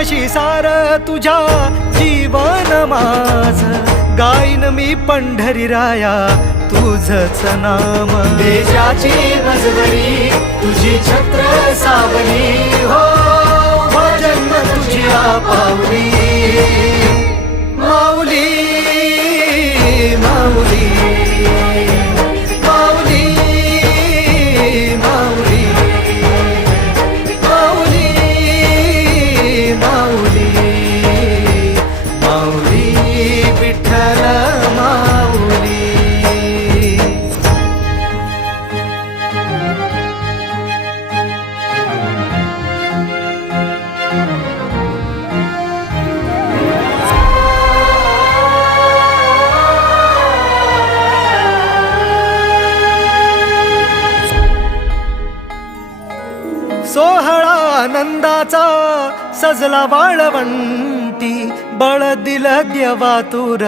तुझ्याशी सार तुझ्या जीवन माझ गाईन मी पंढरी राया तुझच नाम देशाची मजबरी तुझी छत्र सावली हो जन्म तुझी पावली माऊली माऊली माऊली माऊली माऊली माऊली माऊली विठ्ठल माऊली सोहळा आनंदाचा सजला वाळवंटी बळ दिल देवा तूर